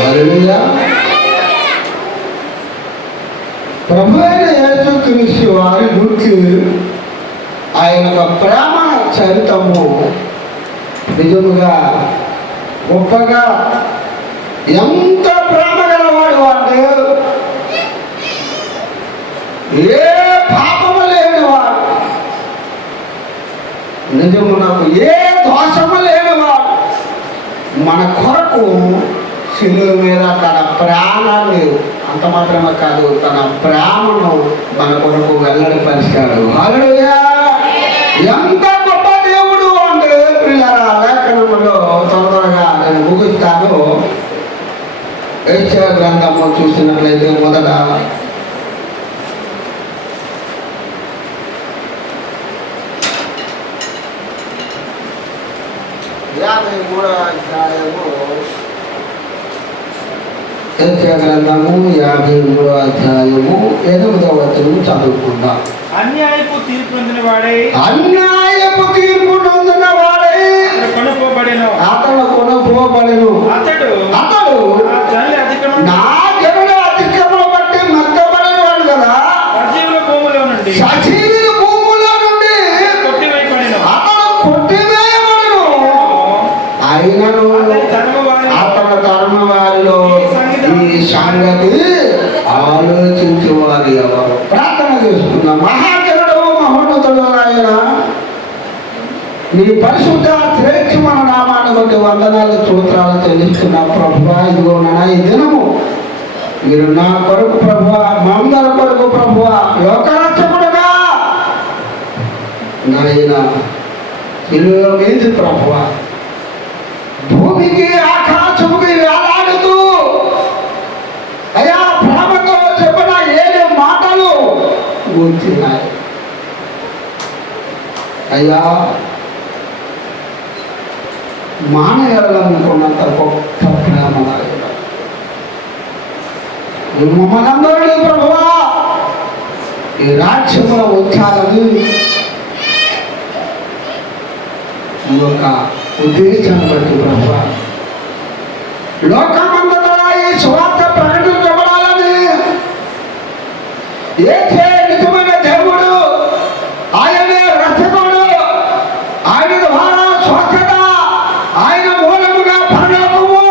హల్లెలూయా. ప్రభువైన యేసుక్రీస్తు వారి గురించి ఆయన ప్రేమ చరితము నిజముగా గొప్పగా ఎంత ప్రేమ గలవాడు అంటే ఏ పాపము లేనివాడు, నిజము నాకు ఏ దోషము లేనివాడు మన కొరకు శిలువ మీద తన ప్రాణాన్ని అంత మాత్రమే కాదు తన ప్రేమను మన కొరకు వెల్లడిపరిచాడు. హల్లెలూయా. ఎంత గొప్ప దేవుడు అంటే ప్రియులారా, లేఖనములో త్వరగా నేను ముగిస్తాను. యెషయా గ్రంథము చూసినట్లయితే మొదట 53వ అధ్యాయము, యెషయా గ్రంథము 53వ అధ్యాయము 8వ వచనం చదువుకుందాం. అన్యాయపు తీర్పు నొందిన వాడే అతను కొనుపోబడెను. అతడు నా జనుల అతిక్రమణ బట్టి మెత్తబడని వాడు కదా, సజీవుల భూములో నుండి అతను కొట్టివేయబడెను. అయినను అతని తరమ వారిలో ఈ సంగతి ఆలోచించేవారు ఎవరు? ప్రార్థన చేసుకున్నాం. మహాజనుడు మహోన్నతుడు ఆయన, నీ పరిశుద్ధ శ్రేష్టమైన నామాన్ని బట్టి వందనాలు స్తోత్రాలు చెల్లిస్తున్నా ప్రభువా. ఇదిగో నా ఈ దినము మీరు నా కొరకు ప్రభువా, మా అందరి కొరకు ప్రభువా, లోకరక్షకుడుగా నాయన శిలువ మీద ప్రభువా భూమికి ఆకాశముకి వేలాడుతూ అయా ప్రేమతో చెప్పిన 7 మాటలు గుర్తున్నాయి. అయ్యా మానవులనుకున్నంత గొప్ప ప్రేమ మమ్మల్ని అందరినీ ప్రభువా ఈ రాజ్యముల వచ్చాలని ఈ యొక్క ఉద్దేశాన్ని బట్టి ప్రభువా లోకమంతటా ఈ సువార్త ప్రకటించబడాలని ఏకే నిజమైన దేవుడు ఆయనే రక్షకుడు, ఆయన ద్వారా స్వచ్ఛత, ఆయన మూలముగా పరలోకము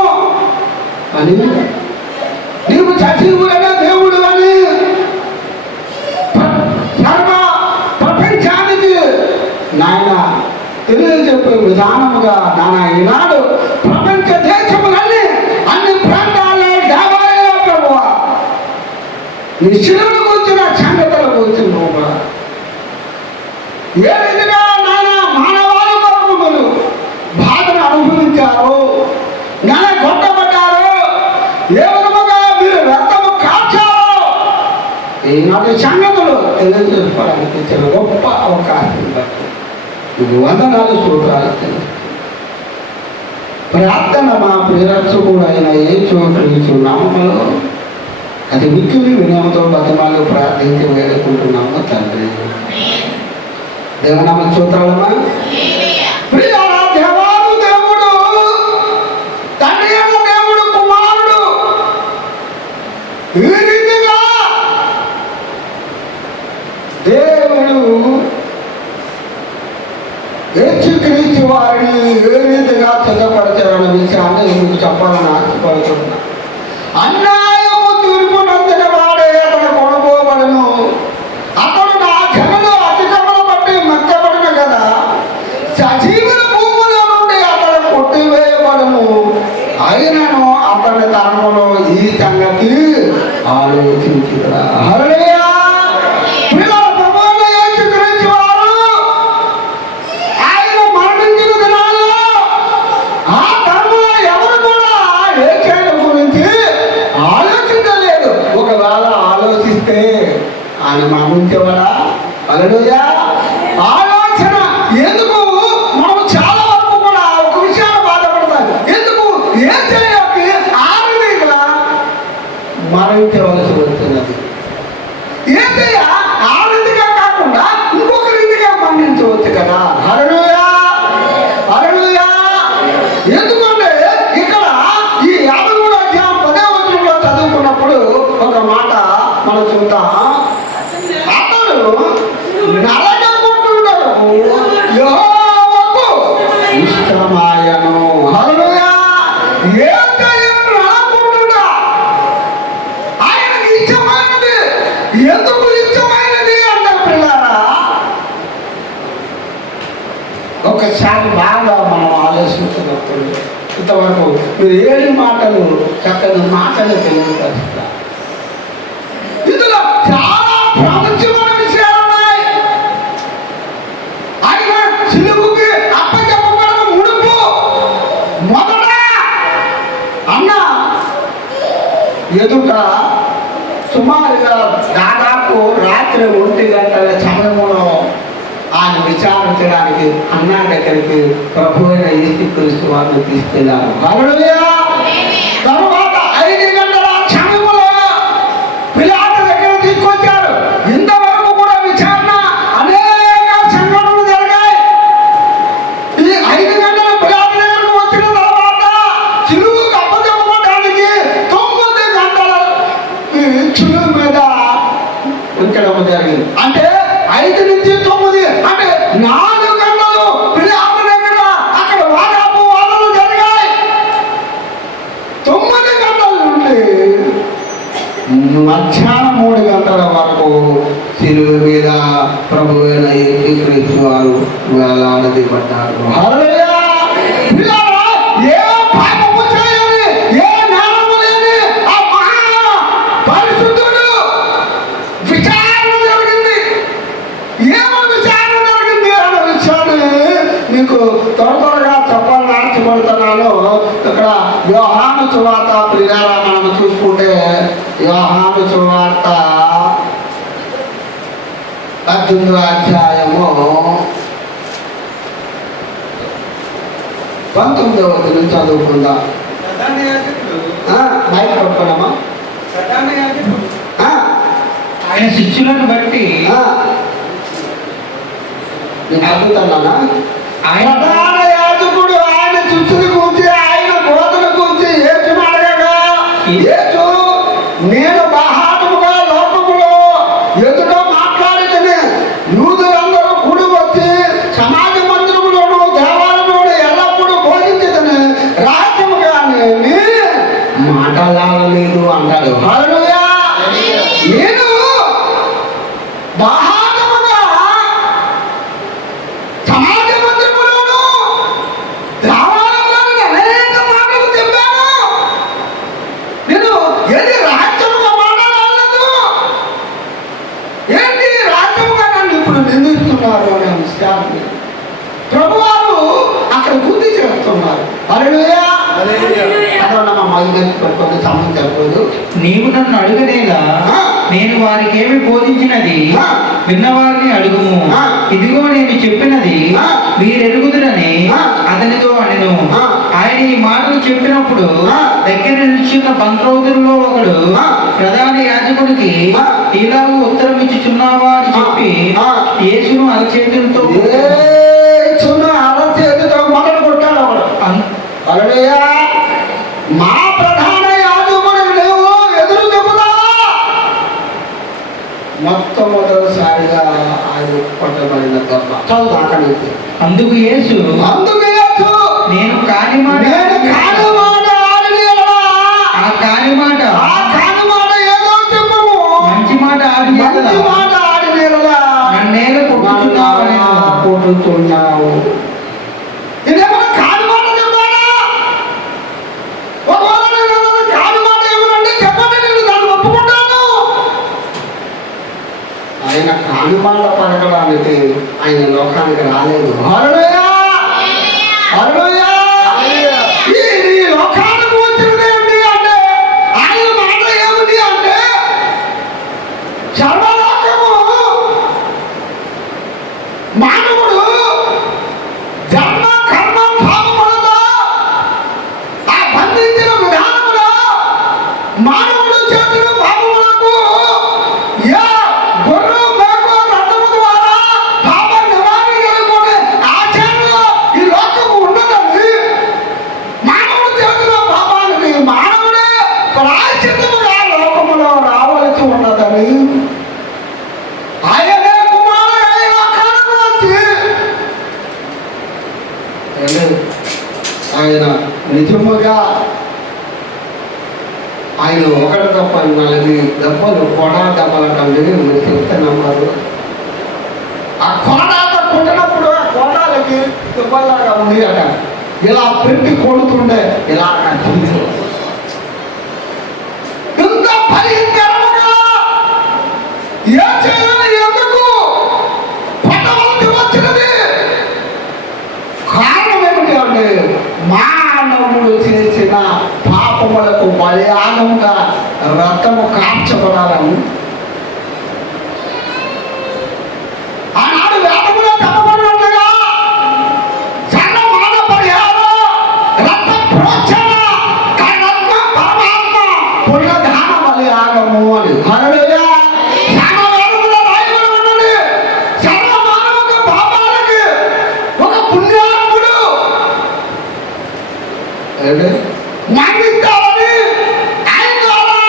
అని నీవు సజీవుడైన దేవుడు అని సర్వ ప్రపంచానికి నాయన తెలియజెప్పే విధానముగా నాన్న ఈనాడు ప్రపంచ దేశములన్నీ అన్ని ప్రాంతాల్లో దేవాలయ ప్రభువా నీ శిలువను కూర్చున్న సంగతుల కూర్చున్న ఏ విధంగా నాయన మానవాళి కొరకు బాధను అనుభవించారు, నెల కొట్టబడ్డారు, ఏ విధముగా మీరు రక్తము కాచారు, ఈనాటి సంగతులు తెలియజేసుకోవడానికి ఇచ్చిన గొప్ప అవకాశం బట్టి ఇది వందనాలు స్తోత్రాలు. ప్రార్థన మా ప్రియరక్షకుడు అయిన యేసు నామములో అది మిక్కిలి వినయంతో బతిమాలు ప్రార్థించి వేడుకుంటున్నాము తండ్రి. దేవనామ స్తోత్రాలమ్మా. ప్రియులారా, దేవాది దేవుడు తండ్రి అయిన దేవుడు కుమారుడు ఈ రీతిగా దేవుడు యేసుక్రీస్తు వారిని ఏ రీతిగా సిద్ధపరిచారన్న విషయాన్ని మీకు చెప్పాలని ఆశపడుతున్నా. అన్యాయము తీర్పు నొందిన వాడే అతను కొనుకోబడను. అతడు నా జనులు అతిక్రమణ బట్టి మెత్తబడిన కదా, సజీవుల భూముల నుండి అతను కొట్టివేయబడను. అయినను అతని తరములో ఈ సంగతి ఆలోచించురా. హల్లెలూయా. ఆయన మరణించేవాడా? హల్లెలూయా. ఆలోచన ఎందుకు మనం చాలా వరకు కూడా ఒక విషయాన్ని బాధపడతాం. ఎందుకు ఏం చేయాలి? ఆరుగా మరణించవలసి వస్తున్నది. ఏం చేయ ఆ రీతిగా కాకుండా ఇంకొక రీతిగా మరణించవచ్చు కదా. హల్లెలూయా, హల్లెలూయా. ఎందుకంటే ఇక్కడ ఈ 53వ అధ్యాయం నరకకుండుటకు యెహోవాకు ఇష్టమాయను. హల్లెలూయా. ఏదైనా నరకకుండుట ఆయనకి ఇష్టమైనది. ఎందుకు ఇష్టమైనది అంటే పిల్లారా, ఒకసారి బాగా మనం ఆలోచించినప్పుడు ఇంతవరకు మీరు ఏడు మాటలు చక్కని మాటలు తెలియదు. ఇందులో చాలా ప్రాముఖ్యమైన విషయాలు ఉన్నాయి. ఆయన సిలువుకి అప్పచెప్పబడిన ముడుపు మొదట అన్న ఎదుట సుమారుగా దాదాపు రాత్రి 1 గంటల సమయంలో ఆయన విచారించడానికి అన్న దగ్గరికి ప్రభు అయిన యేసుక్రీస్తు వారిని తీసుకెళ్ళారు. హల్లెలూయా. తరువాత 5 గంటల సమయంలో పిలాతు దగ్గర తీసుకొచ్చారు. ఇంతవరకు కూడా విచారణ అనేక సంఘటనలు జరిగాయి. ఈ 5 గంటల పిలాతు దగ్గరకు వచ్చిన తర్వాత సిలువుకు అప్పచెప్పడానికి 9 గంటల సిలువు మీద ఉంచడం జరిగింది. అంటే 5 నుంచి 9 అంటే 4 గంటలు పిలాతు దగ్గర అక్కడ వాదనలు జరిగాయి. 9 గంటల నుండి మధ్యాహ్నం 3 గంటల వరకు సిలువ మీద ప్రభువైన యేసుక్రీస్తు వారు వేలాడదీయబడ్డారు. హల్లెలూయా. పిల్లారా, ఏ పాపము చేయని, ఏ నేరము లేని ఆ మహా పరిశుద్ధుడు విచారణ జరిగింది. ఏమో విచారణ జరిగింది అనే విషయాన్ని మీకు త్వరగా చెప్పాలని ఆశపడుతున్నాను. ఇక్కడ యోహాను సువార్త ప్రియారా మనం చూసుకుంటే యోహాను సువార్త 18వ అధ్యాయము 19వ వచనం చదువుకుందాం. ప్రధాన యాజకుడు మైక్ పట్టుకున్నామా? ప్రధాన యాజకుడు ఆ, ఆయన శిష్యులను బట్టి నేను అడుగుతున్నానా? ఆయన ప్రధాన యాజకుడు ఆయన చుట్టూ కూర్చి ఆయన బోధన కూర్చి యేసు అడగగా, యేసు నేను బాహాటముగా లోకములో ఎదుట మాట్లాడితేనే యూదులందరూ కూడి వచ్చి సమాజ మందిరములోను దేవాలయంలోను ఎల్లప్పుడూ బోధించదని రాజ్యముగా నేమి మాట్లాడలేదు అన్నాడు. హల్లెలూయా. నేను బాహాటముగా సమాజ మందిరములోను దేవాలయంలోను అనేక మాటలు చెప్పాను. నేను ఏది రాజ్యముగా మాట్లాడలేదు. ఏంటి రాజ్యముగా నన్ను ఇప్పుడు నిందిస్తున్నారు అనే విషయాన్ని ప్రభువారు అక్కడ గుర్తు చేస్తున్నారు. హల్లెలూయా. అదొన్న మహిళ పెట్టుకొని సమయం చెప్పదు. నీవు నన్ను అడుగనేలా నేను వారికేమి బోధించినది విన్నవారిని అడుగుము. ఇదిగో నేను చెప్పినది వీరెరుగుదురని అతనితో అనెను. ఆయన ఈ మాటలు చెప్పినప్పుడు దగ్గర నిలిచిన బంట్రౌతుల్లో ఒకడు ప్రధాన యాజకుడికి ఇలాగూ ఉత్తరం ఇచ్చుచున్నావా అని చెప్పి యేసును అరచేతులతో మొదలు కొట్టాడు ఒకడు. హల్లెలూయా. మా ప్రధాన యాజకుడు నువ్వు ఎదురు చెబుతావా? మొట్టమొదటిసారిగా ఆయన కొట్టబడిన దెబ్బ. చదువు. అందుకు యేసు నేను కాని మాట ఆ కాని మాట మంచి మాట ఆడి నన్నేల కొట్టుచున్నావు. ఇదేమన్నా కాని మాట చెప్పాడా? ఒకవేళ నేను కాని మాట ఏమనండి చెప్పండి, నేను దాన్ని ఒప్పుకుంటాను. ఆయన కాని మాట పలకడానికి ఆయన లోకానికి రాలేదు. హల్లెలూయా. హల్లెలూయా. ఈ లోకానికి వచ్చినది ఏంటి అంటే ఆయన మాట ఏమిటి అంటే సర్వలోకము మానవుడు జన్మ కర్మ పాపములతో ఆ బంధించిన విధానములో మానవుడు చేసిన పాపములకు గొర్రె మేక రక్తము ద్వారా పాప నివారణ జరుగుకునే ఆచరణలో ఈ లోకము ఉన్నదని ఆయన ఒకటి తప్ప 4 దెబ్బలు కొడా దెబ్బలు కంటే మీరు చెప్తే నమ్మారు. ఆ కొడాత కొట్టినప్పుడు ఆ కొడాలకి దెబ్బలాగా ఉంది అట, ఇలా పెట్టి కొడుతుండే ఇలా ఇంత భయంకరముగా ఏ చేయాలి, ఎందుకు పట్టవలసి వచ్చినది? కారణం ఏమిటి అంటే మానవుడు చేసిన పాపములకు బలియాగంగా రక్తము కార్చబడాలని ఆనాడు వేదములో చెప్పబడినట్లుగా సర్వ మానవ పరిహారం, రక్త ప్రోక్షణ, కర్మ పరమాత్మ పుణ్యదాన బలియాగము అని. హల్లెలూయా. సామవేదములో రాయబడి ఉన్నది, సర్వ మానవ పాపాలకి ఒక పుణ్యాత్ముడు మరణించాలని, ఆయన ద్వారా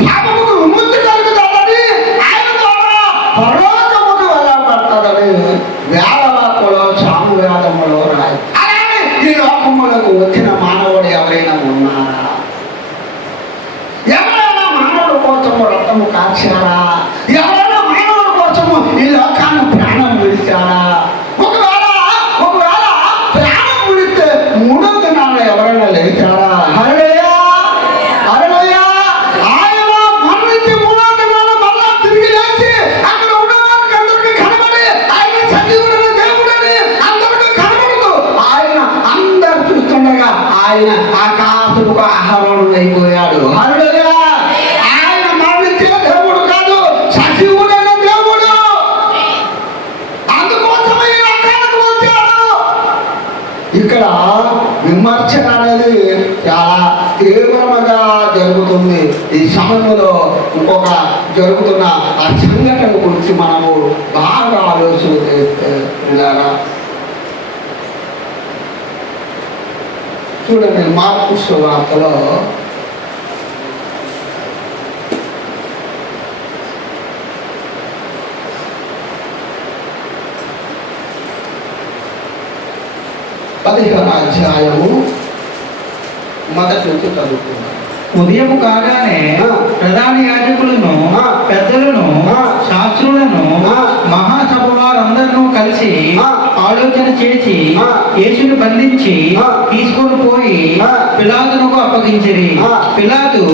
పాపముకు విముక్తి కలుగుతుందని, ఆయన ద్వారా పరలోకముకు వెళ్ళబడతాదని వేదవాక్కులో సామవేదములో రాయి. అలాగే ఈ లోకములకు వచ్చిన మానవుడు ఎవరైనా ఉన్నారా? ఎవరైనా మానవుడి కోసము రక్తము కాల్చారా? ఎవరైనా మానవుడి కోసము ఈ లోకాన్ని ప్రాణం విడిచారా? ఒకవేళ ప్రాణం విడితే 3వ దినాన ఎవరైనా లేచారా? హల్లెలూయా, హల్లెలూయా. ఆయన మరణించి 3వ దినాన మళ్ళా తిరిగి లేచి అక్కడ ఉన్న వారికి అందరికీ కనబడి ఆయన సజీవుడైన దేవుడని అందరికీ కనబడదు. ఆయన అందరు చూస్తుండగా ఆయన ఆకాశముకు ఆహారం అయిపోయాడు. హల్లెలూయా. ఆయన మరణించే దేవుడు కాదు, సజీవుడైన దేవుడు. అందుకోసమే ఈ లోకానికి వచ్చాడు. ఇక్కడ విమర్శన అనేది చాలా తీవ్రంగా జరుగుతుంది. ఈ సమయంలో ఇంకొక జరుగుతున్న ఆ సంఘటన గురించి మనము బాగా ఆలోచన చేస్తే ఇలాగా చూడండి. మార్కు సువార్తలో 15వ అధ్యాయము మొదటి నుంచి చదువుతున్నాం. ఉదయం కాగానే ప్రధాన యాజకులను, పెద్దలను, శాస్త్రులను, మహాసభ వారందరూ కలిసి ఆలోచన చేసి యేసును బంధించి తీసుకొని పోయి పిలాతునకు అప్పగించిరి. పిలాతు,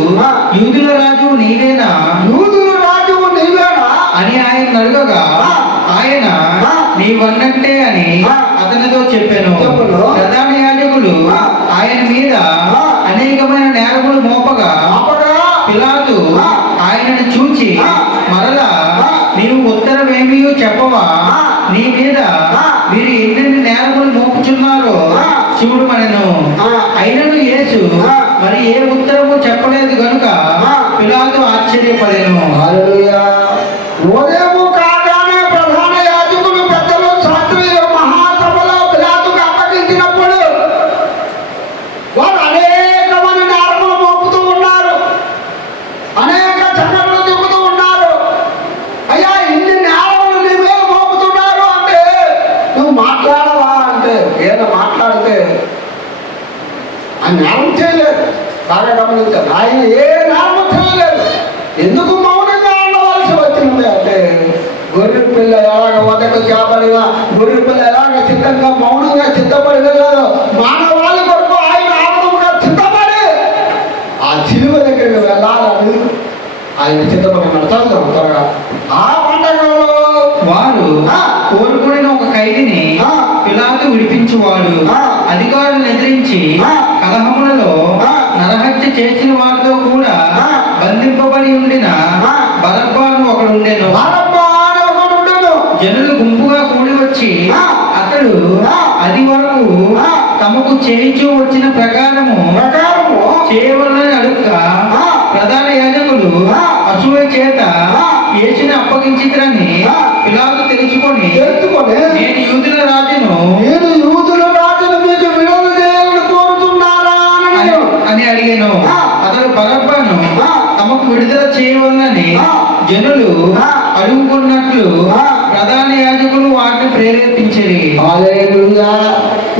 యూదుల రాజు నీవేనా అని ఆయన అడగగా ఆయన నీవన్నట్టే అని అతనితో చెప్పాను. ప్రధాన యాజకులు ఆయన మీద అనేకమైన నేరములు మోపగా పిలాతు ఆయనను చూచి మరలా నీవు ఉత్తరమేమీ చెప్పవా? నీ మీద మీరు ఎన్నెన్ని నేరములు మోపుచున్నారో చూడమనెను. అయినను యేసు మరి ఏ ఉత్తరము చెప్పలేదు గనుక పిలాతు ఆశ్చర్యపడెను. హల్లెలూయా. ఉదయము కాగానే ప్రధాన యాజకులు, పెద్దలు, శాస్త్రులు మహాసభలో పిలాతుకు అప్పగించినప్పుడు వారు అనేకమైన నేరములు మోపుతూ ఉన్నారు, అనేక చర్యలు చెబుతూ ఉన్నారు. అయ్యా, ఇన్ని నేరములు నీ మీద మోపుతున్నారు అంటే నువ్వు మాట్లాడవా అంటే ఏదో మాట్లాడితే ఆ నేరం చేయలేదు. బాగా గమనించారు, ఆయన ఏ నేరం చేయలేదు. ఎందుకు మౌనంగా ఉండవలసి వచ్చింది అంటే గొర్రె పిల్ల ఎలాగ వదకు చేపడిగా, గొర్రె పిల్ల ఎలాగ సిద్ధంగా మౌనంగా సిద్ధపడి వెళ్ళారు, మానవాళి కొరకు ఆయన ఆనందంగా సిద్ధపడి ఆ చిలువ దగ్గరికి వెళ్ళాలని ఆయన సిద్ధపడినాడు. చదువుతాం త్వరగా. ఆ పండగలో వారు కోరుకుని ఒక ఖైదీని పిలాతు విడిపించువాడు. అధికారులను ఎదిరించి కలహములలో నరహత్య చేసిన వారితో కూడా బంధింపబడి ఉండిన బరబ్బను ఒకడుండెను. జనులు గుంపుగా కూడి వచ్చి అతడు అది వరకు తమకు చేయించు వచ్చిన ప్రకారము చేయవలని అడుగుగా ప్రధాన యాజకులు అసూయ చేత యేసుని అప్పగించిరని పిలాతు తెలుసుకొని నేను యూదుల రాజును మీకు విడుదల చేయాలని కోరుతున్నారా అని అడిగాను. అతడు బరబ్బను తమకు విడుదల చేయవలని జనులు అడుగుకున్నట్లు ప్రధాన యాజకులు వాటిని ప్రేరేపించిరి.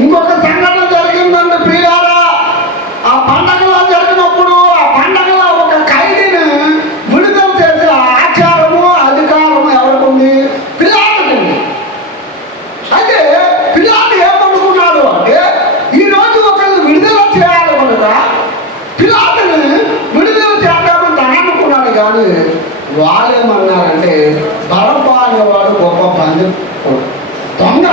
ఇంకొక సంఘటన జరిగిందండి ప్రియారా. ఆ పండగలో జరిగినప్పుడు ఆ పండగలో కానీ వాళ్ళేమన్నారంటే బరబ్బా అనేవాడు గొప్ప బంధు దొంగ,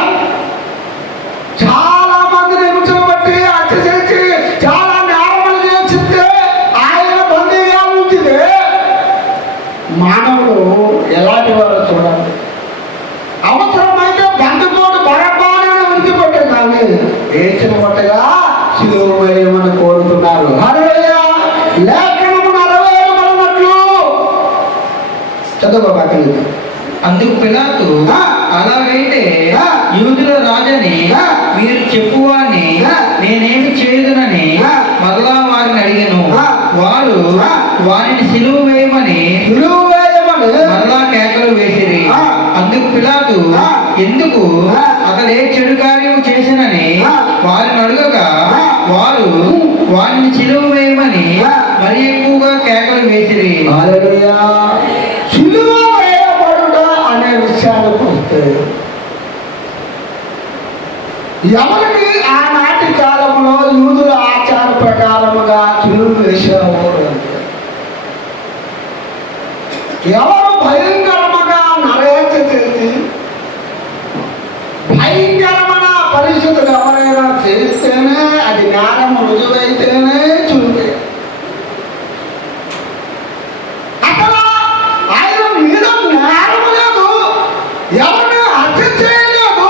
చాలా మందిని కూర్చోబట్టి హత్య చేసి చాలా నేరములు చేసిస్తే ఆయన బందీగా ఉంచితే మానవుడు ఎలాంటి వారో చూడండి. అవసరమైతే బంధుకోడు బరబ్బానే విడిచిపెట్టే కానీ వేసిన పట్టగా శిలువ వేయమని కోరుతున్నారు. హల్లెలూయా. లేఖనము నెరవేరమన్నట్లు చదువుకోబాకండి. అందుకు పిలాతు అలాగైతే యూదుల రాజని మీరు చెప్పువాని నేనేమి చేయదునని మరలా వారిని అడిగాను. వారు వారిని సిలువ వేయమని మరలా కేకలు వేసిరి. అందుకు పిలాతు ఎందుకు అతడు ఏ చెడు కార్యం చేసినని వారిని అడగగా వారు వారిని సిలువ వేయమని మరి ఎక్కువగా కేకలు వేసిరి. హల్లెలూయా. సిలువ వేయబడుట అనే విషయానికి వస్తే ఎవరికి ఆనాటి కాలంలో యూదుల ఆచార ప్రకారముగా సిలువ వేసేవారు అంటే ఎవరు భయంకరముగా నరహత్య చేసి భయంకరమైన పరిస్థితులు ఎవరైనా చేస్తేనే అది నేరం రుజువైతేనే చూపే. అసలు ఆయన మీద నేరం లేదు, ఎవరిని హత్య చేయలేదు,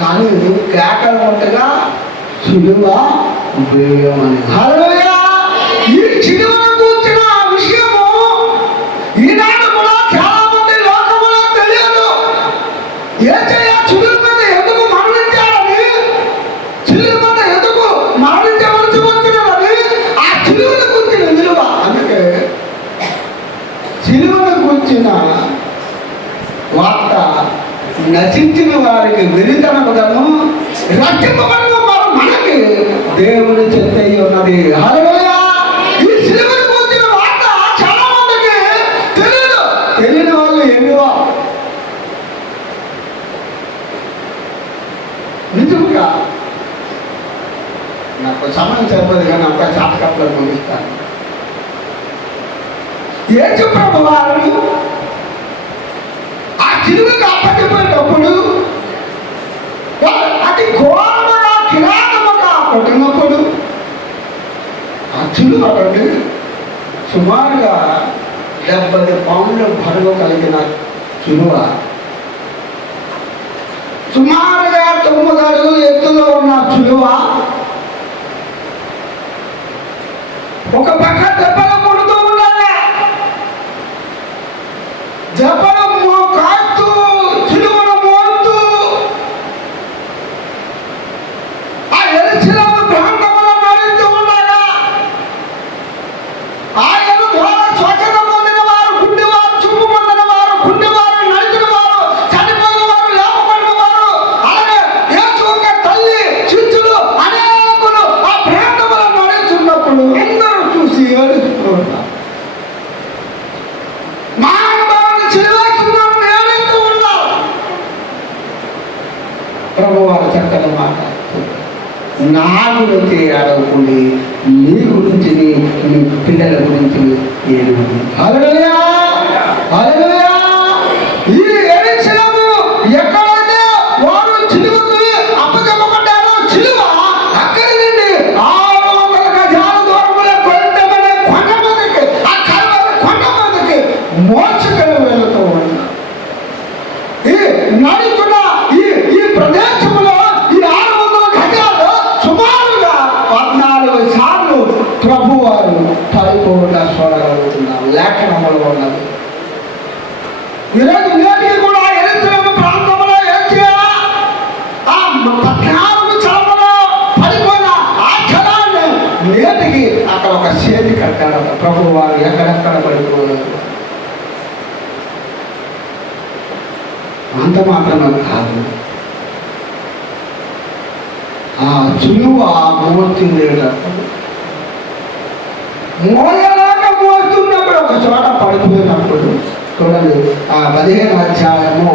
కానీ కేకలు ఉంటగా సిలువ వేయమని. హల్లెలూయా. ఈ సిలువను కూర్చున్న విషయము ఈనాడు కూడా చాలా మంది లోకములో తెలియదు. ఏసయ్య సిలువ మీద ఎందుకు మరణించాడని, సిలువ మీద ఎందుకు మరణించవలసి వచ్చినదని ఆ సిలువను కూర్చిన విలువ. అందుకే సిలువను కూర్చిన వార్త నశించిన వారికి వెలితనముగాను రక్షింపబడిన వారు మనకి దేవుని చెత్తయి ఉన్నది. హల్లెలూయా. ఈ సిలువను కూర్చిన వార్త చాలా మందికి తెలియదు. తెలియని వాళ్ళు ఎన్నో నిజంగా నాకు సమయం సరిపోదు కానీ అంతా చాటకట్లో పంపిస్తాను. యేసు ప్రభు వారు ఆ సిలువకు అప్పచెప్పేటప్పుడు అది ఘోరముగా కిరాతముగా కొట్టినప్పుడు ఆ సిలువ అండి సుమారుగా 70 పౌండ్ల బరువు కలిగిన సిలువ, సుమారుగా 9 అడుగుల ఎత్తులో ఉన్న సిలువ, ఒక పక్క దెబ్బలు కొడుతూ ఉండాలి, దెబ్బలు కాస్తూ సిలువను మోస్తూ ఆ ఎరుసలేము ప్రాంతంలో నడుస్తూ ఉండగా ఆయన ద్వారా స్వచ్ఛత పొందిన వారు, గుడ్డివారు చూపు పొందిన వారు, గుడ్డివారు నడిచిన వారు, చనిపోయిన వారు, లేపబడిన వారు, అలాగే యేసు యొక్క తల్లి శిష్యులు అనేకులు ఆ ప్రాంతంలో నడుస్తున్నప్పుడు అందరూ చూసి ఏడుస్తూ ఉన్నారు. మానవుని చిరువేస్తున్నాను ఏడుస్తూ ఉన్నారు. ప్రభువారు చక్కని మాట, నా గురించి అడగకుండా నీ గురించి నీ పిల్లల గురించి ఏడుగు. హల్లెలూయా. హల్లెలూయా. ఈ ఎరుసలేము ఎక్కడైతే వారు సిలువకు అప్పచెప్పబడ్డారో సిలువ అక్కడి నుండి 600 గజాల దూరంలో కొంతమంది కొండ మీదకి, ఆ కల్వరి కొండ మీదకి మోసుకొని వెళుతూ ఉన్నారు. ఈ నడుచున్న ఈ ప్రదేశంలో ఈ 600 గజాలు సుమారుగా 14 సార్లు ప్రభువారు పడిపోకుండా చూడగలుగుతున్నారు. లేఖనములో ఉన్నది. ఈరోజు నేటికి కూడా ఎరుసలేము ప్రాంతంలో ఏసయ్య ఆ 14 సార్లు పడిపోయిన ఆ క్షణాన్ని నేటికి అక్కడ ఒక చేతి కట్టాడు ప్రభువారు. ఎక్కడెక్కడ పడిపోయారు. అంత మాత్రమే కాదు, ఆ సిలువ మోస్తుండేటప్పుడు మోయలాగా మోస్తున్నప్పుడు ఒక చోట పడిపోయినప్పుడు చూడండి, ఆ 15వ అధ్యాయము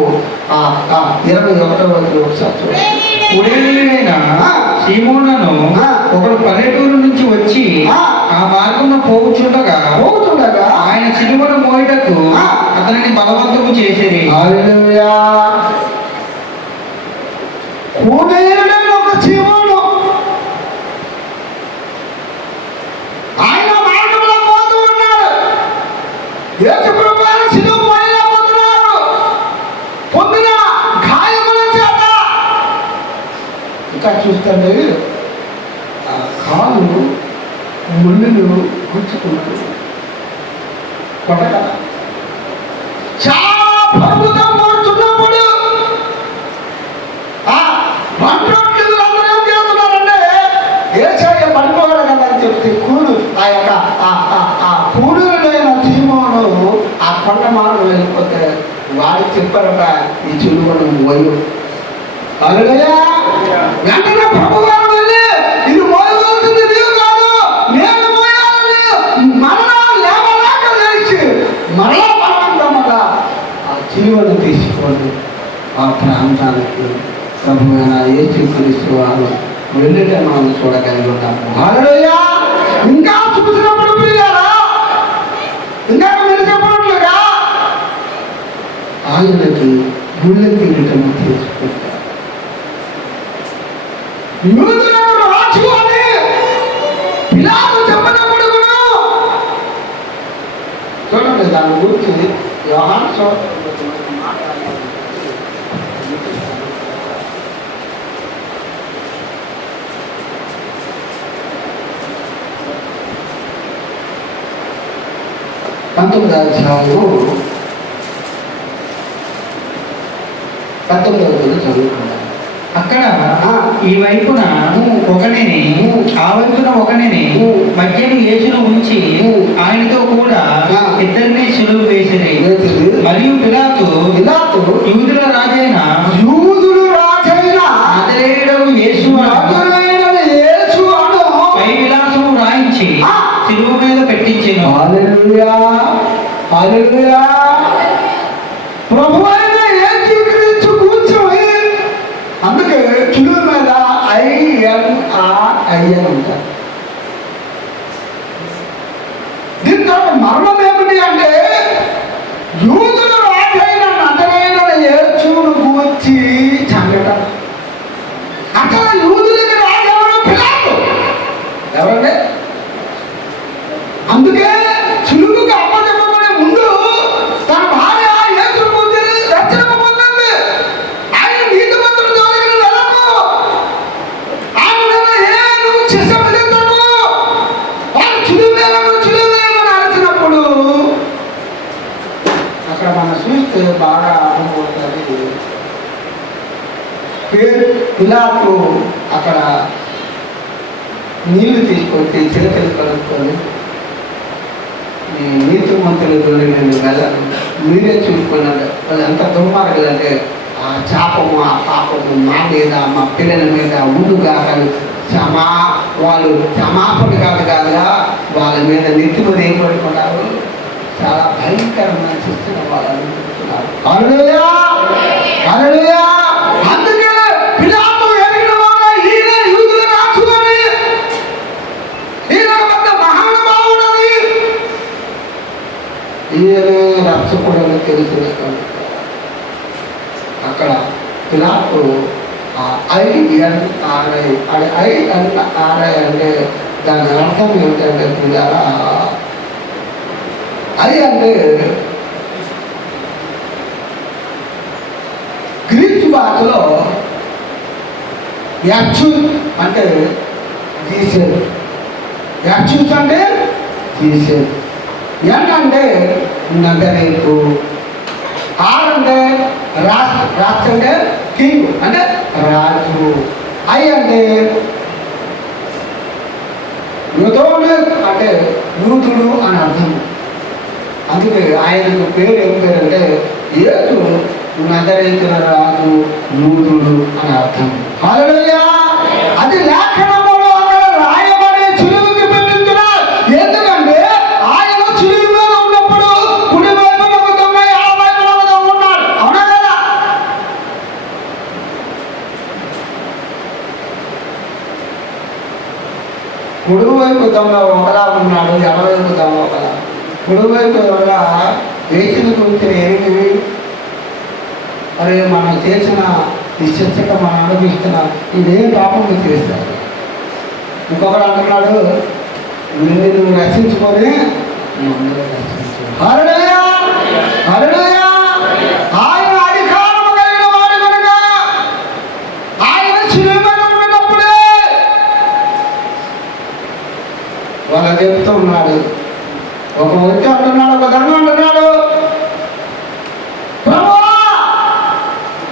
21వ వచనం ఒకసారి చూడండి. కురేనైన సీమోనను ఒకడు పల్లెటూరు నుంచి వచ్చి ఆ మార్గంలో పోవుచుండగా ఆయన సిలువను మోయుటకు అతనిని బలవంతము చేసిరి. హల్లెలూయా. కూనేరుడైన ఒక జీవుడు ఆయన మార్గంలో పోతూ ఉన్నాడు. యేసు ప్రభువు సిలువ మోయలేకపోతున్నారు. పొందిన గాయముల చేత ఇంకా చూస్తే కాలు ముళ్ళులు గుచ్చుకుంటూ కొట్టక చాలా ప్రభుత్వం మోడుతున్నప్పుడు వంటలు అందరూ ఏం చేస్తున్నారంటే ఏసయ్య పడిపోవాలి కదా అని చెప్తే ఆ యొక్క కూడులైన తీమోను ఆ కొండ మార్గం వెళ్ళిపోతే వాడు చెప్పారట ఈ చిలువను మోయు. హల్లెలూయా. వెంటనే ప్రభువారు వెళ్ళి ఇది మోయవలసింది నీవు కాదు, నేను మోయాలని మరలా లేవలేక లేచి మరలా పడకుండా ఆ చిలువను తీసుకొని ఆ ప్రాంతానికి ప్రభువైన యేసుక్రీస్తు వారు వెళ్ళిట మనం చూడగలిగి ఉన్నాము. హల్లెలూయా. ఇంకా చూసినప్పుడు ప్రియులారా, ఇంకా మీరు చెప్పినట్లుగా ఆయనకి ముళ్ళ కిరీటం తీసుకుంటారు. యూదులకు రాజు అని పిలాతు చెప్పినప్పుడు కూడా చూడండి, దాని గురించి యోహాను పంతొమ్మిదవ అధ్యాయము 19వ చదువుకున్నాను. అక్కడ ఈ వైపున ఒకనిని ఆ వైపున ఒకనిని మధ్యను యేసును ఉంచి ఆయనతో కూడా ఇద్దరిని సిలువ వేసిరి. మరియు పిలాతు యూదుల రాజైన నజరేయుడగు యేసు అను పై విలాసము రాయించి సిలువ మీద పెట్టించెను. హల్లెలూయా. హల్లెలూయా. ప్రభువైన యేసుక్రీస్తు కూర్చొని అందుకే చిలువ మీద INRIN ఉంటారు. దీని తర్వాత మరణం ఏమిటి అంటే యూదుల రాజైన నజరేయుడైన యేసును గూర్చి చంపటం. అక్కడ యూదులకి రాజు ఎవరు? పిలాతు. ఎవరండి? అందుకే చిలువకు అప్పచెప్పబడే ముందు తన భార్య యేసును గురించి రక్షణ పొందింది. ఆయన నీతిమంతుల జోలికి వెళ్ళకు, ఆయన నువ్వు శిక్షించకు, వాళ్ళు చిలువేయమని అరిచినప్పుడు అక్కడ మనం చూస్తే బాగా అర్థమవుతుంది. పిలాతు అక్కడ నీళ్లు తీసుకొచ్చి చిలకలు కలుపుకొని నీతిమంతుల జోలికి నేను వెళ్ళను, మీరే చూసుకున్నాడు. వాళ్ళు ఎంత దుర్మార్గులు అంటే ఆ శాపము ఆ పాపము మా మీద మా పిల్లల మీద ముందుగా వాళ్ళు క్షమాపణ కాదుగా వాళ్ళ మీద నెత్తిమీద ఏం పడుకున్నారు. చాలా భయంకరమైన శిక్షణ వాళ్ళు అనుకుంటున్నారు. హల్లెలూయా. హల్లెలూయా. అందుకే పిలాతు ఎరిగిన వాడు ఈయన యూదుల రాజు అని, ఈయన పెద్ద మహానుభావుడని, ఈయనే రక్షకుడని తెలిసిన అక్కడ పిలాతు INRI అంటే దాని అర్థం ఏమిటంటే పిల్లరా, అది అంటే గ్రీకు భాషలో యాక్చువల్ అంటే జీసస్, యాక్చువల్స్ అంటే జీసస్, ఏంటంటే నజరేతు, ఆర్ అంటే రాష్ట్ర అంటే కింగ్ అంటే రాజు, ఐ అంటే యూదోను అంటే యూదుడు అని అర్థం. అందుకే ఆయనకు పేరు ఏం పేరంటే యేసు నజరేతుల రాజు యూదుడు అని అర్థం. హల్లెలూయా. అది లేఖనములో అక్కడ రాయబడి చిలువకి పెట్టించున్నారు. ఎందుకంటే ఆయన చిలువ మీద ఉన్నప్పుడు కుడి వైపున ఒక దొంగ, ఎడమ వైపున ఒక దొంగ ఉన్నాడు. అవునా కదా? కుడి వైపు దొంగ ఒకలా ఉన్నాడు, ఎడవైపు దొంగ ఒకలా. కుడివైపు దొంగ వేచిన కూర్చుని ఎరిగి మరి మనం చేసిన నిశ్చక మనం అనుభవిస్తున్న ఇదేం పాపం చేశారు. ఇంకొకడు అంటున్నాడు, నిన్ను నువ్వు రక్షించుకొని హల్లెలూయా హల్లెలూయా. ఆయన అధికారము కలిగిన వాడు కనుక ఆయన శిలువ మీద ఉన్నప్పుడే వాళ్ళ చెప్తూ ఉన్నాడు. ఒక వ్యక్తి అంటున్నాడు, ఒక ధర్మం అంటున్నాడు, ప్రభువా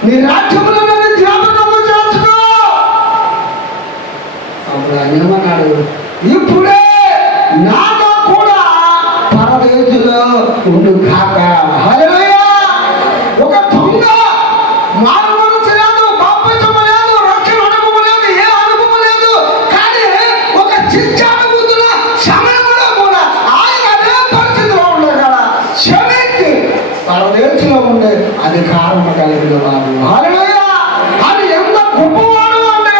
నీ రాజ్యములో నన్ను జ్ఞాపకము చేసుకో. అప్పుడు ఆయన ఏమన్నాడు, ఇప్పుడే నాతో కూడా పరదేశులో ఉండు కాక. హల్లెలూయా. ఒక దొంగ మారుమనసు లేదు, బాప్తిస్మము లేదు, రక్షణ అనుభవం లేదు, ఏ అనుభవం లేదు. కానీ ఒక శిక్షానుభూతుల సమయంలో కూడా ఆయన అదే పరిస్థితిలో ఉండగా క్షమించి పరదేశంలో ఉండే అధికారం కలిగిన వాడు. హల్లెలూయా. అది ఎంత గొప్పవాడు అంటే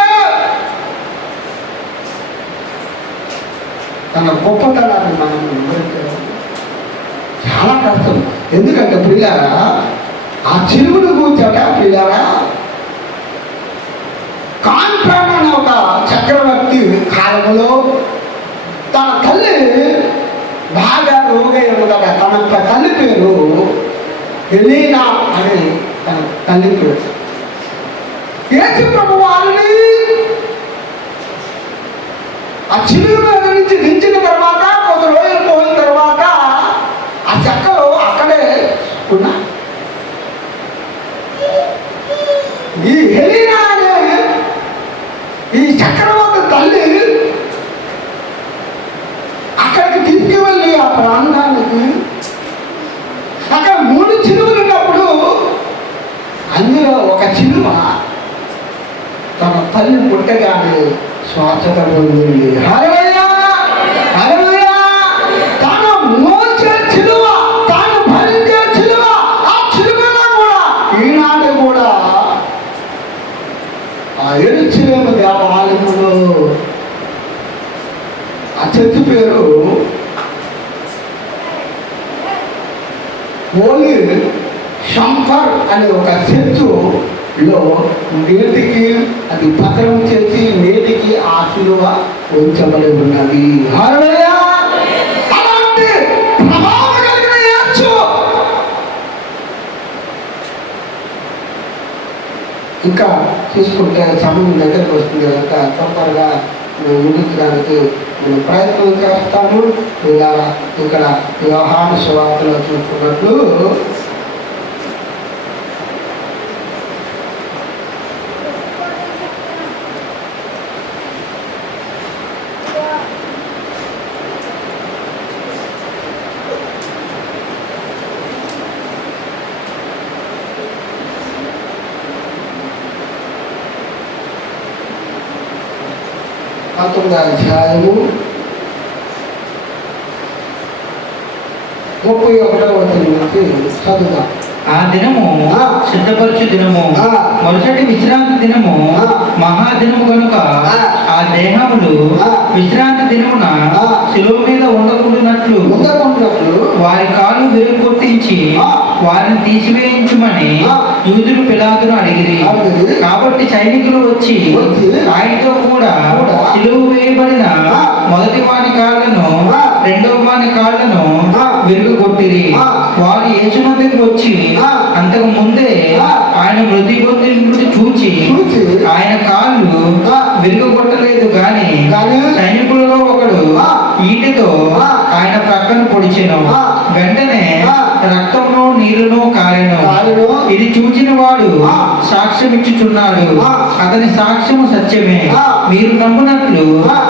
తన గొప్పతనాన్ని మనం వివరించడం చాలా కష్టం. ఎందుకంటే పిల్లారా ఆ చిలువును కూర్చోట పిల్లారా కాన్ఫ్రాన్ అనే ఒక చక్రవర్తి కాలంలో తన తల్లి బాగా రోగై ఉండగా తన తల్లి పేరు ఎలీనా అని తన తల్లి పేరు. యేసు ప్రభు వారిని ఆ చిలువ మీద నుంచి దించిన తర్వాత కొంత రోజులు పోయిన తర్వాత ఆ చెక్కలు అక్కడే ఉన్నా. ఈ హెలీనా అనే ఈ చక్రవర్తి తల్లి అక్కడికి తీసుకువెళ్ళి ఆ ప్రాంతానికి అక్కడ 3 చిలువలు ఉన్నప్పుడు అందులో ఒక చిలువ తన తల్లి పుట్టగానే స్వాస్థత పొందింది. హల్లెలూయా హల్లెలూయా. తాను మోసే చిలువ, తాను భరించే చిలువ, ఆ చిలువలో కూడా ఈనాడు కూడా ఆ యెరూషలేము దేవాలయంలో ఆ చర్చి పేరు హోలీ షంఫర్ అనే ఒక చర్చులో నేటికి అది పత్రం చేసి నేటికి ఆ శిలువ ఉంచబడి ఉన్నది. హల్లెలూయా. అలాంటి ప్రభావం కలిగిన యేసు ఇంకా చూసుకుంటే సమయం దగ్గరికి వస్తుంది కనుక తొందరగా ముగించడానికి నేను ప్రయత్నం చేస్తాను. ఇలా ఇక్కడ యోహాను సువార్తలో చూసుకున్నట్లు అధ్యాయము 31 నుంచి చదువుదాం. ఆ దినము సిద్ధపరచు దినము, మరుసటి విశ్రాంతి దినము మహాదినము కనుక ఆ దేహములు విశ్రాంతి దినమున శిలువ మీద ఉండకూడనట్లు వారి కాళ్ళు విరగొట్టించి వారిని తీసివేయించమని యూదులు పిలాతును అడిగిరి. కాబట్టి సైనికులు వచ్చి ఆయనతో కూడా శిలువ వేయబడిన మొదటి వాని కాళ్ళను రెండవ వాని కాళ్ళను విరగొట్టిరి. వారు యేసు వద్దకు వచ్చి అంతకు ముందే ఆయన మృతి పొందినప్పుడు చూచి ఆయన కాళ్ళు విరగొట్టలేదు గాని సైనికులలో ఒకడు ఈటెతో ఆయన ప్రక్కన పొడిచెను. వెంటనే రక్తంలో నీరును కారెను. ఇది చూచిన వాడు సాక్ష్యం ఇచ్చుచున్నాడు. అతని సాక్ష్యము సత్యమే. మీరు నమ్మునట్లు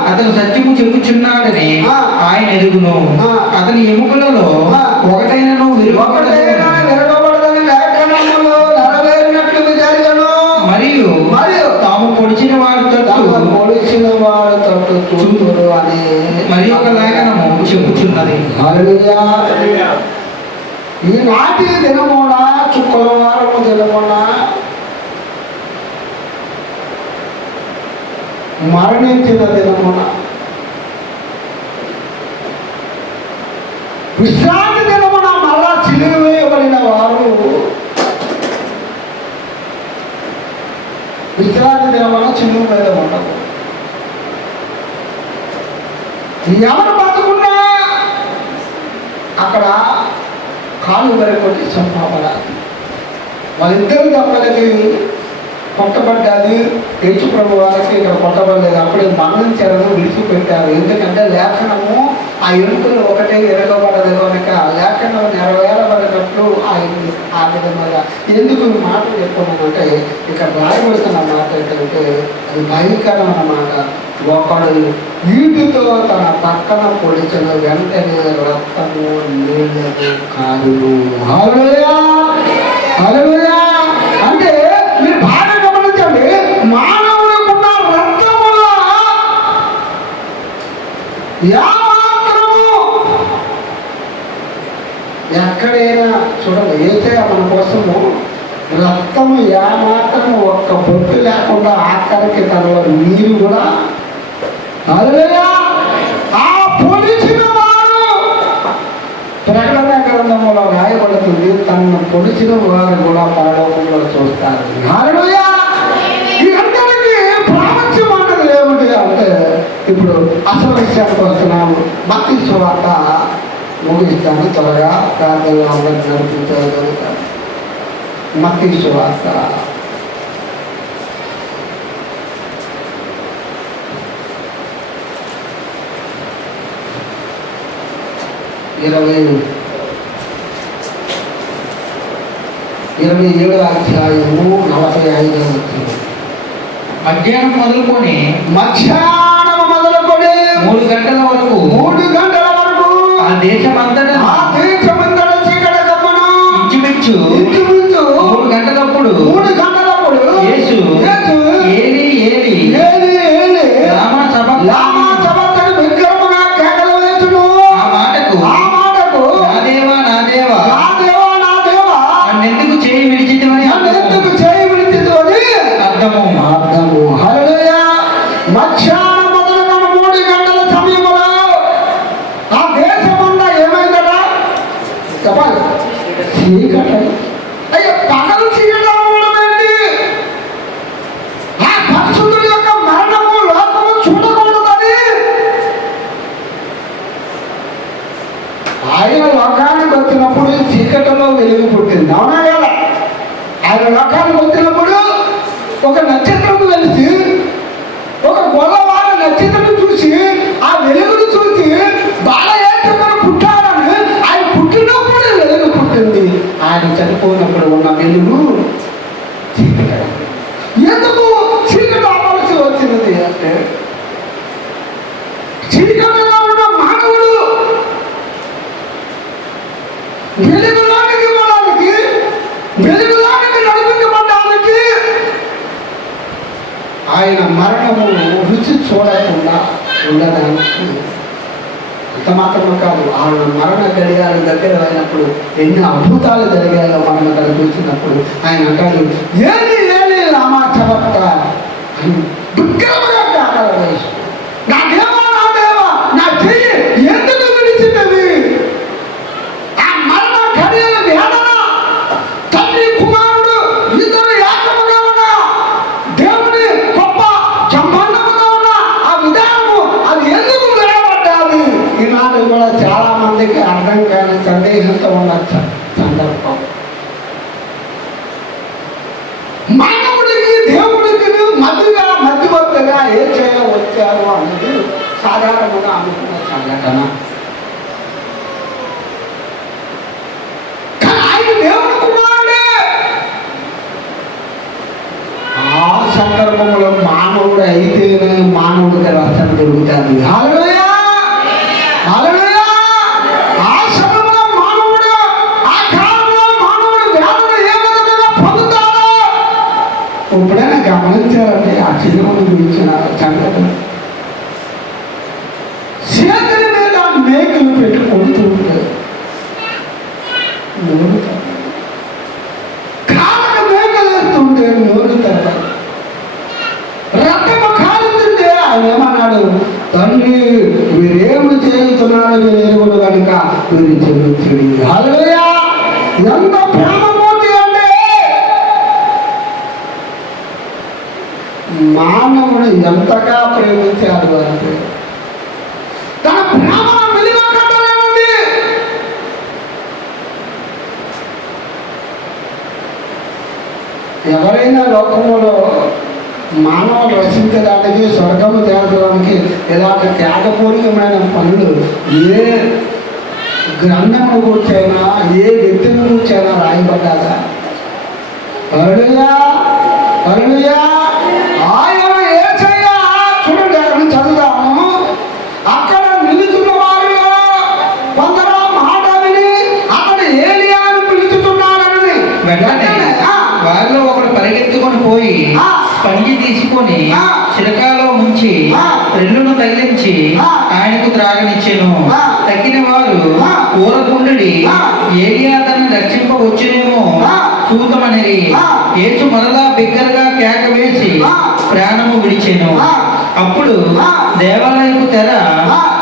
అతను సత్యము చెప్పుచున్నాడని ఆయన ఎరుగును. అతని ఎముకలలో ఒకటైనను విరగబడదని మరియు తాము పొడిచిన వారి తట్టు చూతురు అని మరి ఒక లేఖనము చెప్పుచున్నది. ఈనాటి దినమున శుక్రవారము దినమున మరణించిన దినమున విశ్రాంతి దినమున మరలా సిలువ వేయబడిన వారు విశ్రాంతి దినమున సిలువ మీద ఉండదు. ఎవరు బతుకున్నా అక్కడ కాలు వరకు చంపబడాలి. వాళ్ళిద్దరు దెబ్బలకి కొట్టబడ్డాది. యేసు ప్రభు వారికి ఇక్కడ కొట్టబడలేదు. అప్పుడే మరణించారని విడిచిపెట్టారు. ఎందుకంటే లేఖనము ఆ ఎముకలు ఒకటే ఎరగబడదు కనుక లేఖనం నెరవేరబడినట్లు ఆ విధంగా ఎందుకు ఈ మాటలు చెప్పుకున్నానంటే ఇక్కడ రాయబడుతున్న మాట ఏంటంటే అది భయంకరమైన మాట. ఒకడు వీటితో తన పక్కన పొడిచిన వెంటనే రక్తము నీళ్ళను కారును. హల్లెలూయా హల్లెలూయా. అంటే మీరు బాగా గమనించండి, మానవుడికున్న రక్తములో ఏమాత్రము ఎక్కడైనా చూడండి, అయితే మన కోసము రక్తము ఏమాత్రము ఒక్క బొట్టు లేకుండా ఆఖరికి తనలో నీరు కూడా హల్లెలూయా. ఆ పొడిచిన వారు ప్రకటన గ్రంథంలో రాయబడుతుంది, తనను పొడిచిన వారు కూడా పరలోకంలో చూస్తారు. హల్లెలూయా. ఈ అందరికీ ప్రాముఖ్యం అన్నది ఏమిటి అంటే ఇప్పుడు అసలు విషయానికి వస్తున్నాము. మత్తయి సువార్త ముగిస్తాను త్వరగా, ప్రార్థనలో అందరికీ నడిపించగలుగుతాను. మత్తయి సువార్త 27వ అధ్యాయము 45వ వచనం. మధ్యాహ్నం మొదలుకొని 3 గంటల వరకు ఆ దేశమంతటా చీకటి కమ్మను ఇంచుమించు 3 గంటలప్పుడు యేసు ఏలీ ఏలీ లామా సబక్తాని విగ్రహముగా కేకలు వేయుచును. ఆ మాటకు నా దేవా నా దేవా నన్నెందుకు చేయి విడిచితివని అర్థము. హల్లెలూయా. మధ్యాహ్నం మొదలుగా 3 గంటల సమయంలో ఆ దేశమంతా ఏమైందట చెప్పాలి, చీకటి. అయ్యో, పగలు చీకటి అవ్వడం ఏంటి? ఆ పరిశుద్ధుడి యొక్క మరణము లోకము చూడకూడదని ఆయన లోకానికి వచ్చినప్పుడు చీకటిలో వెలుగు పుట్టింది. అవునా కదా? ఆయన లోకానికి వచ్చినప్పుడు ఒక నక్షత్రం వెలిసి ఒక గొల్లవాడ నక్షత్రం చూసి ఆ వెలుగును చూసి బాలయేసుని పుట్టారని ఆయన పుట్టినప్పుడు వెలుగు పుట్టింది. ఆయన చనిపోయినప్పుడు ఉన్న వెలుగు చీకటి. ఎందుకు చీకటి అవ్వాల్సి వచ్చింది అంటే చీకటిలో ఉన్న మానవుడు వెలుగులోనికి వెళ్ళడానికి, వెలుగులోనికి నడిపించబడడానికి ఆయన మరణము రుచి చూడకుండా ఉండడానికి. అంత మాత్రమే కాదు, ఆయన మరణ గడియాల దగ్గర అయినప్పుడు ఎన్ని అద్భుతాలు జరిగాయో మనం అక్కడ చూసినప్పుడు ఆయన అంటాడు, ఏది ఏది లామా సబక్తాని అని విగ్రహముగా కేకలు వేసి, నా దేవా నా దేవా నా చెయ్యి ఎందుకు విడిచినవి? ఆ మరణ గడియల వేదన, తండ్రి కుమారుడు ఇద్దరు ఏకముగా ఉన్న దేవుని గొప్ప సంబంధముగా ఉన్న ఆ విధానము అది ఎందుకు విడబడ్డాది? ఈనాడు కూడా చాలా మందికి అర్థం కాని సందేహంతో ఉన్న సందర్భం. మానవుడికి దేవుడికి మధ్యవర్తిగా ఏం చేయవచ్చారు అన్నది సాధారణంగా అనుకున్న సంఘటన. కానీ ఆయన దేవుని కుమారుడే. ఆ సందర్భంలో మానవుడు అయితేనే మానవుడికి రక్షణ దొరుకుతుంది. హల్లెలూయా హల్లెలూయా. ఆ సమయంలో మానవుడు, ఆ కాలంలో మానవుడు వేదన ఏ విధంగా పొందుతాడో ఇప్పుడైనా గమనించారండి. ఆ చిరువును గురించిన సంగతులు చేతుల మీద మేకులు పెట్టి కొడుతూ ఉంటారు. నోరు కాళ్ళకు మేకలు వేస్తుంటే నోరు తరగదు. రక్తము కాలుతుంటే ఆయన ఏమన్నాడు, తండ్రి మీరేమి చేస్తున్నారు మీరు ఎరుగుడు కనుక వీరు చెల్లించుడి. హల్లెలూయా. ఎంత ప్రేమమూర్తి అంటే మానవుడు ఎంతగా ప్రేమించాడు అంటే తన ప్రేమ విలువ కట్టలేనిది. ఎవరైనా లోకంలో మానవులు రచించడానికి స్వర్గము చేర్చడానికి ఇలాంటి త్యాగపూర్వకమైన పనులు ఏ గ్రంథమును కూర్చైనా ఏ వ్యక్తిని కూర్చైనా రాయబడ్డాగా? హల్లెలూయా, హల్లెలూయా. ఆయన యేసయ్య చూడండి, అక్కడ నుంచి చదువుదాము. అక్కడ నిలుచున్న వారిలో కొందరు మాట విని అక్కడ ఏలియాను పిలుచుతున్నాడని వెంటనే వారిలో ఒకడు పరిగెత్తుకొని పోయి పంచి తీసుకొని చిరకాలో ముంచి రెల్లును తగిలించి ఆయనకు త్రాగనిచ్చెను. తక్కిన వారు ఊరకుండడి ఏలియా తనని రక్షింపవచ్చునేమో చూద్దామనిరి. యేసు మరలా బిగ్గరగా కేక వేసి ప్రాణము విడిచెను. అప్పుడు దేవాలయపు తెర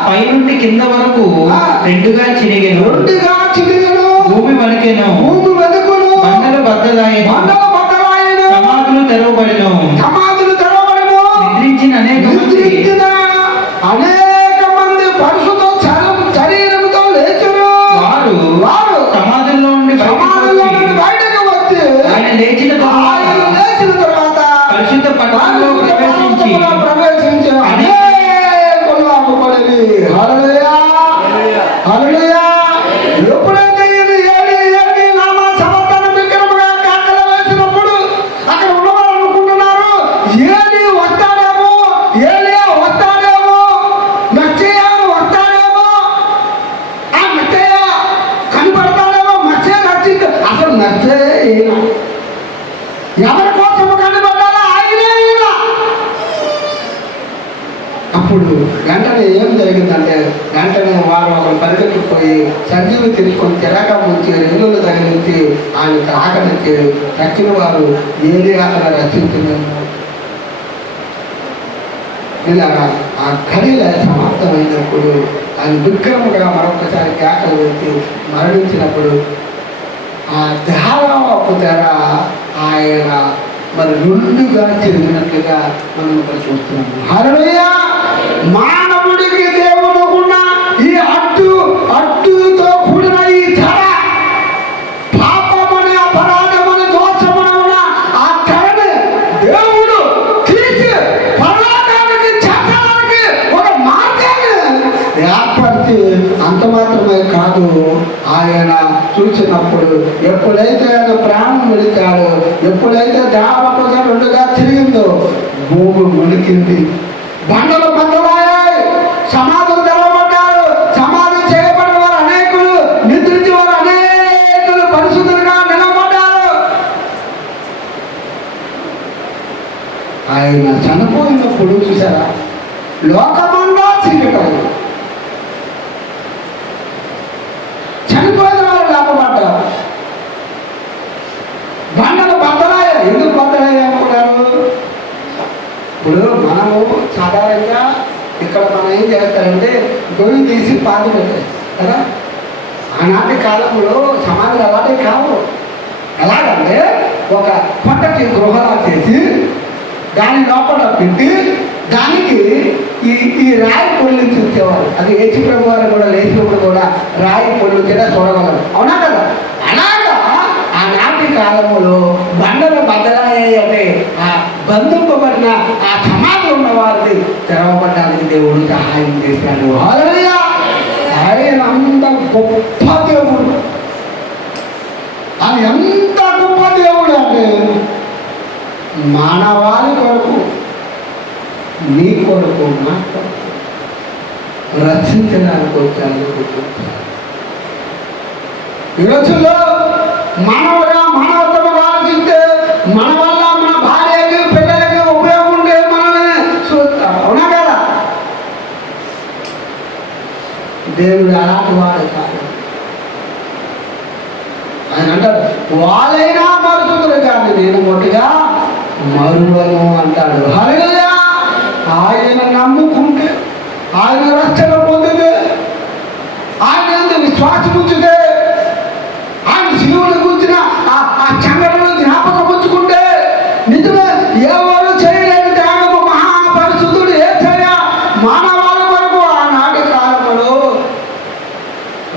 పైనుండి కింద వరకు రెండుగా చిరిగెను. భూమి వణికెను, బండలు బద్దలాయెను, సమాధులు తెరవబడెను. నిద్రించిన అనేక మంది పరిశుద్ధ శరీరంతో లేచును. వారు సమాధుల్లో నుండి బయటకు వచ్చి ఆయన లేచిన తర్వాత పరిశుద్ధ పట్టణంలో ప్రవేశించి అనేకులు అమ్ముకొనిరి. హల్లెలూయా, హల్లెలూయా. ఎప్పుడైతే ఇది ఏలి నామా సమర్థన విగ్రహముగా కేకలు వేసినప్పుడు అక్కడ ఉన్నవారు అనుకుంటున్నారు ఏలి వస్తాడేమో, ఏలియా వస్తాడేమో, మెస్సీయా వస్తాడేమో, ఆ మెస్సీయా కనబడతాడేమో, మెస్సీయా రక్షించ అసలు మెస్సీయా ఎవరి కోసము కనబడ్డారో ఆయనే ఈయన. అప్పుడు వెంటనే ఏం జరిగిందంటే వెంటనే వారు ఒకరు పరిగెత్తిపోయి సంజీవి తీసుకొని చిరాక ముంచి రెల్లులు తగిలించి ఆయన తాగనిచ్చి తక్కిన వారు ఏది అక్కడ రక్షించిందేమో. ఇలాగా ఆ గడిల సమాప్తమైనప్పుడు ఆయన విక్రముగా మరొకసారి కేకలు వేసి మరణించినప్పుడు ఆ దేవాలయపు తెర ఆయన మరి రెండుగా చెరిగినట్లుగా మనం ఇక్కడ చూస్తున్నాము. హల్లెలూయా. మానవుడికి దేవుడుకున్న ఈ అడ్డుతో కూడిన ఈ తెర, పాపమని అపరాధమని దోషమని ఉన్న ఆ తెరని దేవుడు తీసి పరలోకానికి చేర్చడానికి ఒక మార్గాన్ని ఏర్పరిచి అంత మాత్రమే కాదు, ఆయన చూసినప్పుడు ఎప్పుడైతే ఆయన ప్రాణం విడిచాడో, ఎప్పుడైతే దేవకోసం రెండుగా తిరిగిందో భూమి ఉనికింది, బండలు బద్దలయ్యాయి, సమాధులు తెరవబడ్డారు. సమాధి చేయబడిన వారు అనేకులు, నిద్రించి వారు అనేకులు పరిశుద్ధులుగా నిలబడ్డారు. ఆయన చనిపోయినప్పుడు చూసారా లోకమంతా చీకటి, చనిపోయిన వారు లేపబడ్డారు. బండలు బద్దలయ్యాయి. ఎందుకు బద్దలయ్యాయి అనుకున్నారు? ఇప్పుడు మనము సాధారణంగా ఇక్కడ మనం ఏం చేస్తారంటే గొయ్యి తీసి పాతి పెట్టారు కదా. ఆనాటి కాలంలో సమాధులు అలాంటివి కావు. ఎలాగంటే ఒక పట్టకి గృహలా చేసి దాని లోపల పెట్టి దానికి ఈ రాయి పొల్లు చూసేవారు. అది యేసు ప్రభు వారు కూడా లేచినప్పుడు కూడా రాయి పొల్లు కూడా చూడగలరు, అవునా కదా. అలాగా ఆనాటి కాలంలో బండలు బద్దలయ్యాయి అంటే ఆ బంధింపబడిన ఆ సమాధి ఉన్న వారిని తెరవబడడానికి దేవుడు సహాయం చేశాడు. హల్లెలూయా. ఆయన అంత గొప్ప దేవుడు. ఆయన ఎంత గొప్ప దేవుడు అంటే మానవాళి కొరకు, నీ కొరకు, నా కొరకు రక్షించడానికి వచ్చాను. ఈ రోజుల్లో మానవుగా మానవత్వం ఆలోచిస్తే మన వల్ల మన భార్యకి పిల్లలకి ఉపయోగం ఉంటే మనల్ని చూస్తాం, అవునా కదా. దేవుడు అలాంటి వాడు కాదు. ఆయన అంటాడు వాళ్ళైనా మరుతున్నారు కానీ నేను మొట్టిగా మరువను అంటాడు. హల్లెలూయా. ఆయన నమ్ముకుంటే, ఆయన రక్షణ పొందితే, ఆయన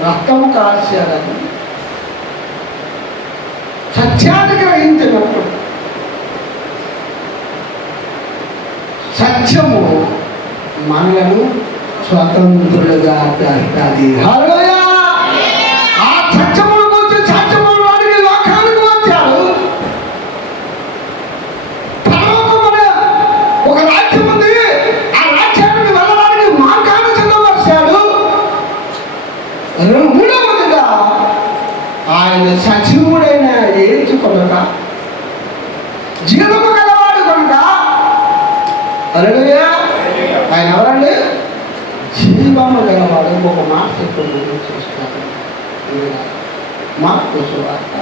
రక్తము కాల్చాడని సత్యాన్ని గ్రహించినప్పుడు సత్యము మనలను స్వతంత్రులుగా చేస్తుంది. హల్లెలూయా! ఆ సత్యమును గురించి సత్యమును వాడికి లోకానికి వచ్చాడు. పరలోకమున ఒక రాజ్యం ఉంది. ఆ రాజ్యానికి వెళ్ళడానికి మార్గాన్ని చెందవచ్చాడు. మూడవదిగా ఆయన సజీవుడైన యేసు కొనక, జీవము గలవాడు కొనక. హల్లెలూయా! ఆయన ఎవరండి? జీవము గలవాడు. ఒక మాట చెప్పి చూస్తాను. మార్కు సువార్త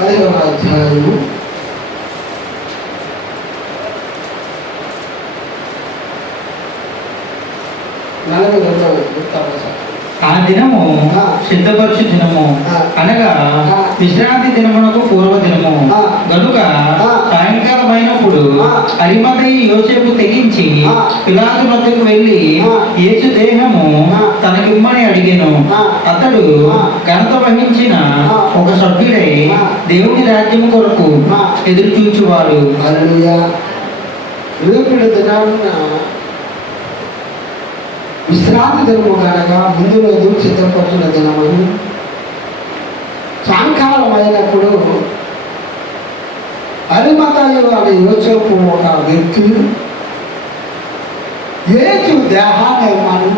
10వ అధ్యాయము 42వ వచనం. ఆ దినము సిద్ధపరచు దినము అనగా విశ్రాంతి దినమునకు పూర్వ దినము గనుక సాయంకాలమైనప్పుడు అరిమతయి యోసేపు తెగించి పిలాతు వద్దకు వెళ్ళి యేసు దేహము తనకిమ్మని అడిగెను. అతడు ఘనత వహించిన ఒక సభ్యుడై దేవుని రాజ్యము కొరకు ఎదురు చూచువాడు. హల్లెలూయా! రేపటి దినాన్న విశ్రాంతి దినము కనుక ముందు రోజు సిద్ధపడుతున్న దినమని సాయంకాలం అయినప్పుడు అరిమతయి అనే యోసేపు ఒక వ్యక్తి యేసు దేహాన్ని మనం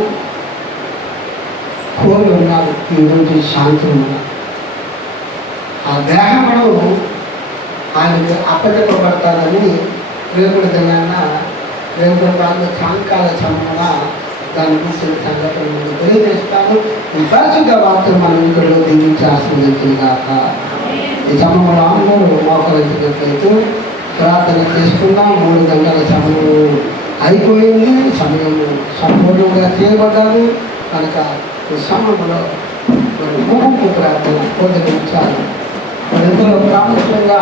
కోరి ఉన్నారు. ఈరోజు సాయంత్రం ఉన్నారు. ఆ దేహమును ఆయనకు అప్పచెప్పబడతారని రేపటి దినాన్న రేపటి సాయంకాల సమయమున దాని గురించి సంఘటన తెలియజేస్తాను. ఈ పరిశుద్ధ వార్తలు మన ఇంట్లో దీవించి ఆస్వాదించుగాక. ఈ సమయంలో అందరూ మోకరించినట్లయితే ప్రార్థన చేసుకున్నాం. 3 గంటల సమయం అయిపోయింది. సమయం సంపూర్ణంగా చేయబడ్డారు కనుక ఈ సమయంలో ముగింపు ప్రార్థన పొందగించాలి. మరి ఇందులో ప్రాముఖ్యంగా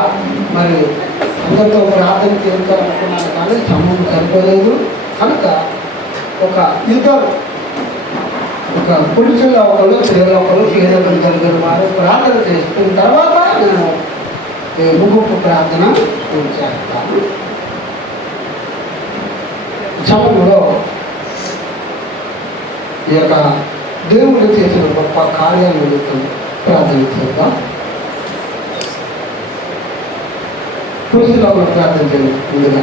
మరి అందరితో ప్రార్థన చేయాలనుకున్నాను కానీ సమయం సరిపోలేదు కనుక ఒక పురుషుల్లో ఒకరు స్త్రీలో ఒకరు పేదలు కలిగిన వారు ప్రార్థన చేసుకున్న తర్వాత నేను ముగింపు ప్రార్థన చేస్తాను. సమయంలో ఈ యొక్క దేవుడు చేసిన గొప్ప కార్యాలను ప్రార్థన చేద్దాం. పురుషుల్లో ఒకరు ప్రార్థన చేయండి ముందుగా.